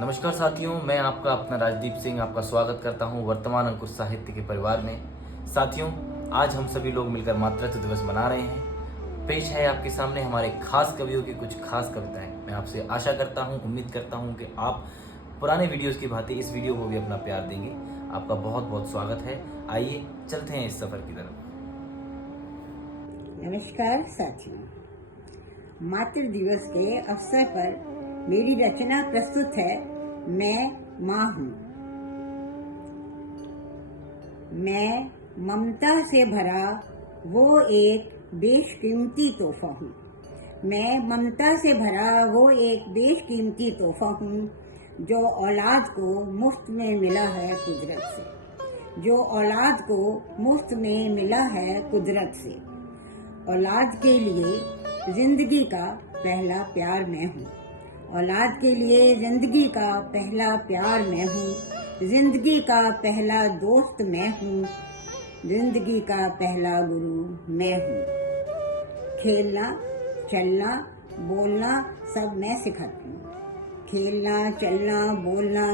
नमस्कार साथियों, मैं आपका अपना राजदीप सिंह आपका स्वागत करता हूं वर्तमान अंकुश साहित्य के परिवार में। साथियों, आज हम सभी लोग मिलकर मातृत्व दिवस मना रहे हैं। पेश है आपके सामने हमारे खास कवियों की कुछ खास कविताएं। मैं आपसे आशा करता हूं, उम्मीद करता हूं कि आप पुराने वीडियोस की भांति इस वीडियो को भी अपना प्यार देंगे। आपका बहुत बहुत स्वागत है। आइए चलते हैं इस सफर की तरफ। नमस्कार साथियों, मातृ दिवस के अवसर पर मेरी रचना प्रस्तुत है। मैं माँ हूँ। मैं ममता से भरा वो एक बेशकीमती तोहफा हूँ। मैं ममता से भरा वो एक बेशकीमती तोहफा हूँ जो औलाद को मुफ्त में मिला है कुदरत से। जो औलाद को मुफ्त में मिला है कुदरत से। औलाद के लिए जिंदगी का पहला प्यार मैं हूँ। औलाद के लिए जिंदगी का पहला प्यार मैं हूँ। जिंदगी का पहला दोस्त मैं हूँ। जिंदगी का पहला गुरु मैं हूँ। खेलना, चलना, बोलना सब मैं सिखाती हूँ। खेलना, चलना, बोलना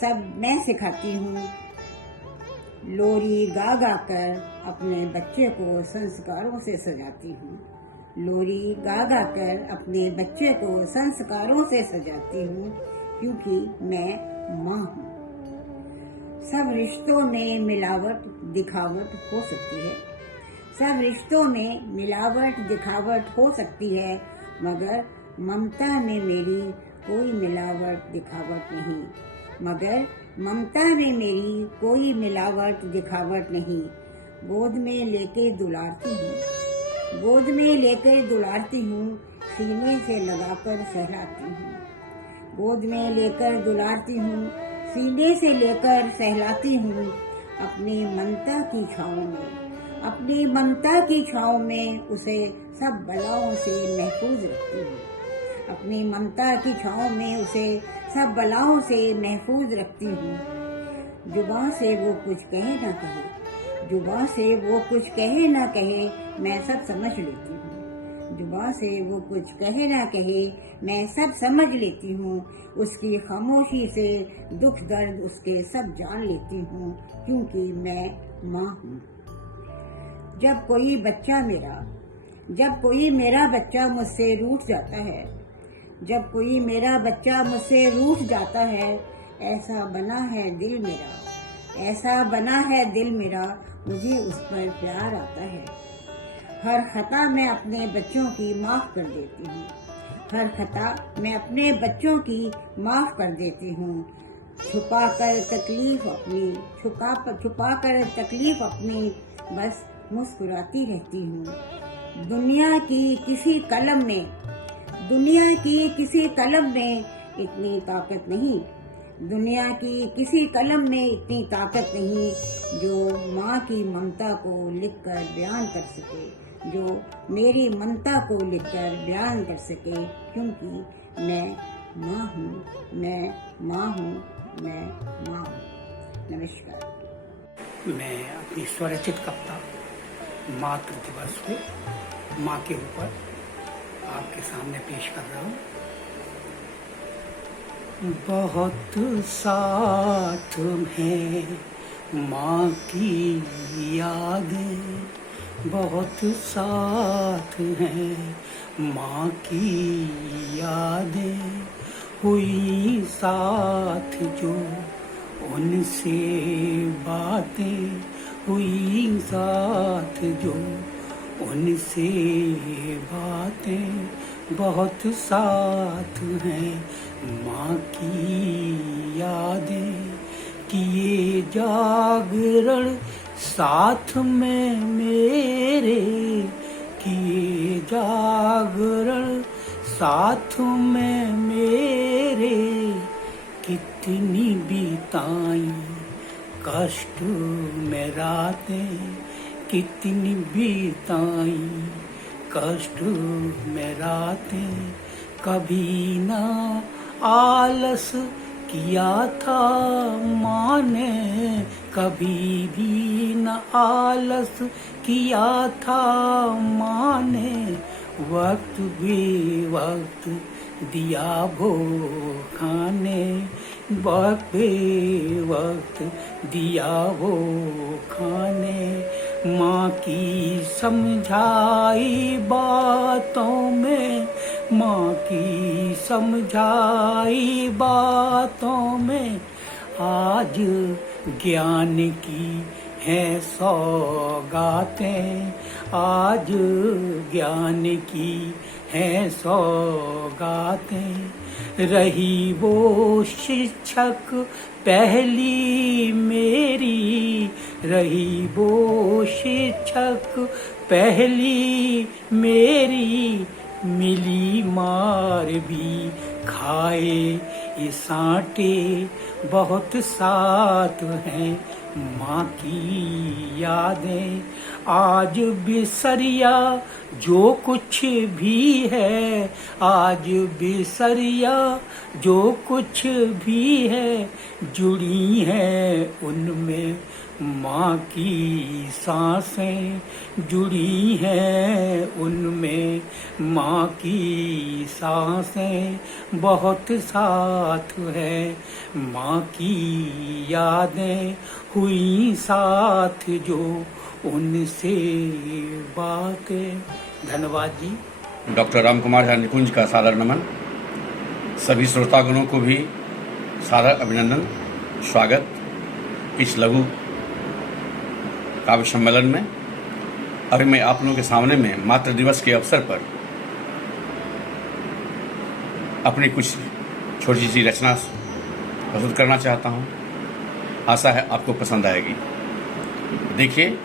सब मैं सिखाती हूँ। लोरी गा गा कर अपने बच्चे को संस्कारों से सजाती हूँ। लोरी गा गा कर अपने बच्चे को संस्कारों से सजाती हूँ, क्योंकि मैं माँ हूँ। सब रिश्तों में मिलावट दिखावट हो सकती है। सब रिश्तों में मिलावट दिखावट हो सकती है, मगर ममता में मेरी कोई मिलावट दिखावट नहीं। मगर ममता में मेरी कोई मिलावट दिखावट नहीं। गोद में लेके दुलारती हूँ। गोद में लेकर दुलारती हूँ, सीने से लगाकर सहलाती हूँ। गोद में लेकर दुलारती हूँ, सीने से लेकर सहलाती हूँ। अपनी ममता की छाँव में, अपनी ममता की छाँव में उसे सब बलाओं से महफूज रखती हूँ। अपनी ममता की छाँव में उसे सब बलाओं से महफूज रखती हूँ। जुबान से वो कुछ कहे ना कहे, जुबान से वो कुछ कहे ना कहे, मैं सब समझ लेती हूँ। जुबान से वो कुछ कहे ना कहे, मैं सब समझ लेती हूँ। उसकी खामोशी से दुख दर्द उसके सब जान लेती हूँ, क्योंकि मैं माँ हूँ। जब कोई मेरा बच्चा मुझसे रूठ जाता है, जब कोई मेरा बच्चा मुझसे रूठ जाता है, ऐसा बना है दिल मेरा, ऐसा बना है दिल मेरा, मुझे उस पर प्यार आता है। हर खता मैं अपने बच्चों की माफ कर देती हूँ। हर खता मैं अपने बच्चों की माफ कर देती हूँ। छुपा कर तकलीफ अपनी बस मुस्कुराती रहती हूँ। दुनिया की किसी कलम में इतनी ताकत नहीं। दुनिया की किसी कलम में इतनी ताकत नहीं जो माँ की ममता को लिखकर बयान कर सके, जो मेरी ममता को लिखकर बयान कर सके, क्योंकि मैं माँ हूँ, मैं माँ हूँ, मैं माँ हूँ। नमस्कार। मैं अपनी स्वरचित कविता मातृ दिवस को माँ के ऊपर आपके सामने पेश कर रहा हूँ। बहुत साथ में माँ की यादें, बहुत साथ हैं माँ की यादें, हुई साथ जो उनसे बातें, हुई साथ जो उनसे बातें, बहुत साथ हैं माँ की यादें। किए जागरण साथ में मेरे, किए जागरण साथ में मेरे, कितनी बिताई कष्ट में रातें, कितनी बिताई कष्ट में रातें। कभी ना आलस किया था माँ ने, कभी भी न आलस किया था माँ ने, वक्त भी वक्त दिया वो खाने, वक्त दिया वो खाने, माँ की समझाई बातों में, माँ की समझाई बातों में आज ज्ञान की है सौगातें, आज ज्ञान की है सौगातें। रही वो शिक्षक पहली मेरी, रही वो शिक्षक पहली मेरी, मिली मार भी खाए ये सांटे बहुत साथ हैं माँ की यादें। आज बिसरिया जो कुछ भी है, आज बिसरिया जो कुछ भी है, जुड़ी हैं उनमें माँ की सांसें, जुड़ी हैं उनमें माँ की सांसें। बहुत साथ है माँ की यादें, हुई साथ जो उनसे बातें। धन्यवाद जी। डॉक्टर राम कुमार झा निकुंज का सादर नमन। सभी श्रोतागणों को भी सादर अभिनंदन, स्वागत इस लघु काव्य सम्मेलन में। अभी मैं आप लोगों के सामने में मातृ दिवस के अवसर पर अपनी कुछ छोटी सी रचना प्रस्तुत करना चाहता हूँ। आशा है आपको पसंद आएगी। देखिए,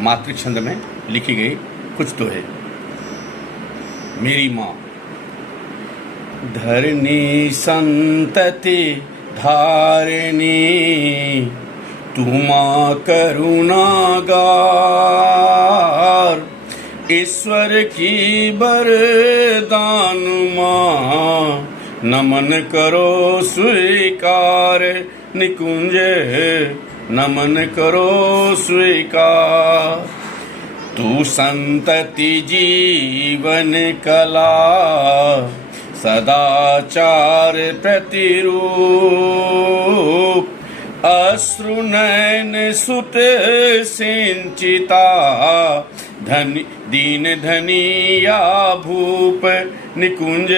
मातृ छंद में लिखी गई कुछ दोहे। मेरी माँ। धरनी संतति धारिणी, तू माँ करुणागार, ईश्वर की वरदान माँ, नमन करो स्वीकार, निकुंज नमन करो स्वीकार। तू संतति जीवन कला, सदाचार प्रतिरूप, अश्रु नयन सुत सिंचिता, धनी दीन धनिया भूप, निकुंज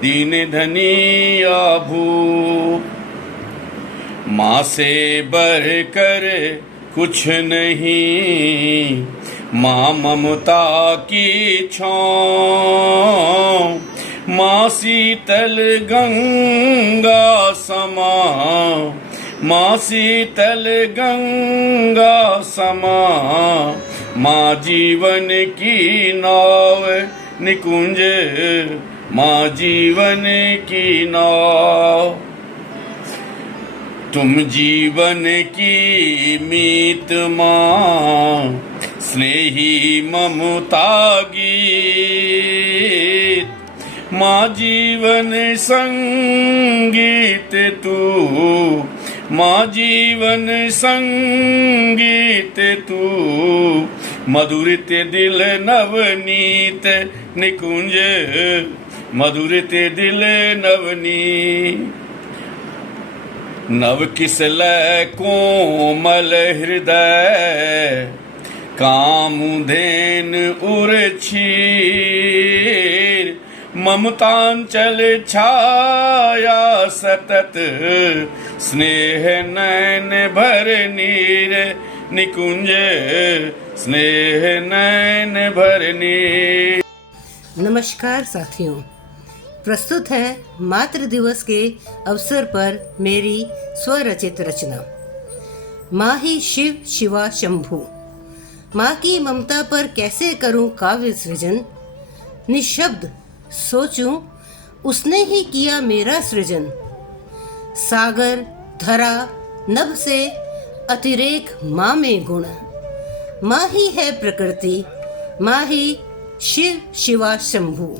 दीन धनिया भूप। माँ से बढ़कर कुछ नहीं, माँ ममता की छाँव, माँ शीतल गंगा समा, माँ शीतल गंगा समा, माँ जीवन की नाव, निकुंज माँ जीवन की नाव। तुम जीवन की मीत माँ, स्नेही ममता गीत, माँ जीवन संगीत तू, माँ जीवन संगीत तू, मधुरित दिल नवनीत, निकुंज मधुरित दिल नवनीत। नव किसलय कोमल हृदय, कामुधेन उर्क्षीर, ममतांचल छाया सतत, स्नेह नयन भर नीर, निकुंज स्नेह नयन भर नीर। नमस्कार साथियों, प्रस्तुत है मातृ दिवस के अवसर पर मेरी स्वरचित रचना माँ ही शिव शिवा शंभु। माँ की ममता पर कैसे करूं काव्य सृजन, निशब्द सोचूं उसने ही किया मेरा सृजन। सागर धरा नभ से अतिरेक माँ में गुण, माँ ही है प्रकृति, माँ ही शिव शिवा शंभु।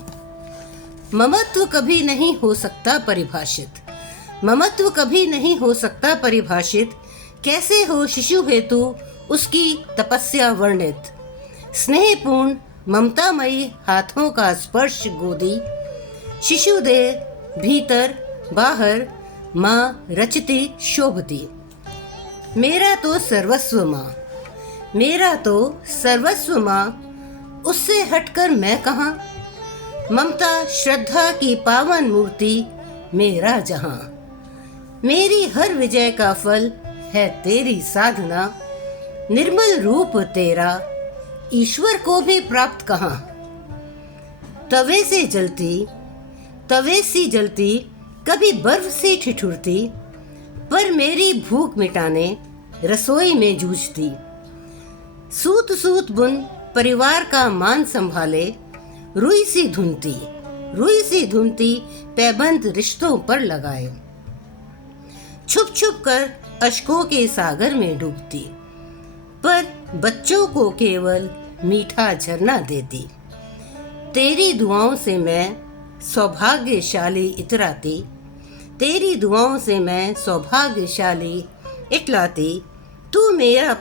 ममत्व कभी नहीं हो सकता परिभाषित, ममत्व कभी नहीं हो सकता परिभाषित, कैसे हो शिशु हेतु उसकी तपस्या वर्णित। स्नेहपूर्ण ममतामयी हाथों का स्पर्श गोदी, शिशु देह भीतर बाहर माँ रचती शोभती। मेरा तो सर्वस्व माँ, मेरा तो सर्वस्व माँ, उससे हटकर मैं कहाँ। ममता श्रद्धा की पावन मूर्ति मेरा जहाँ। मेरी हर विजय का फल है तेरी साधना। निर्मल रूप तेरा ईश्वर को भी प्राप्त कहाँ। तवे सी जलती कभी बर्फ सी ठिठुरती, पर मेरी भूख मिटाने रसोई में जूझती। सूत सूत बुन परिवार का मान संभाले, रुई सी धुनती पैबंद रिश्तों पर लगाए। छुप छुप कर अश्कों के सागर में डूबती, पर बच्चों को केवल मीठा झरना देती। तेरी दुआओं से मैं सौभाग्यशाली इतराती, तेरी दुआओं से मैं सौभाग्यशाली इतलाती। तू मेरा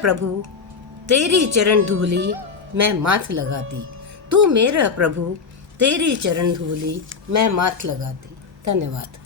प्रभु, तेरी चरण धूली मैं माथ लगाती। तू मेरा प्रभु, तेरी चरण धूली मैं माथ लगाती। धन्यवाद।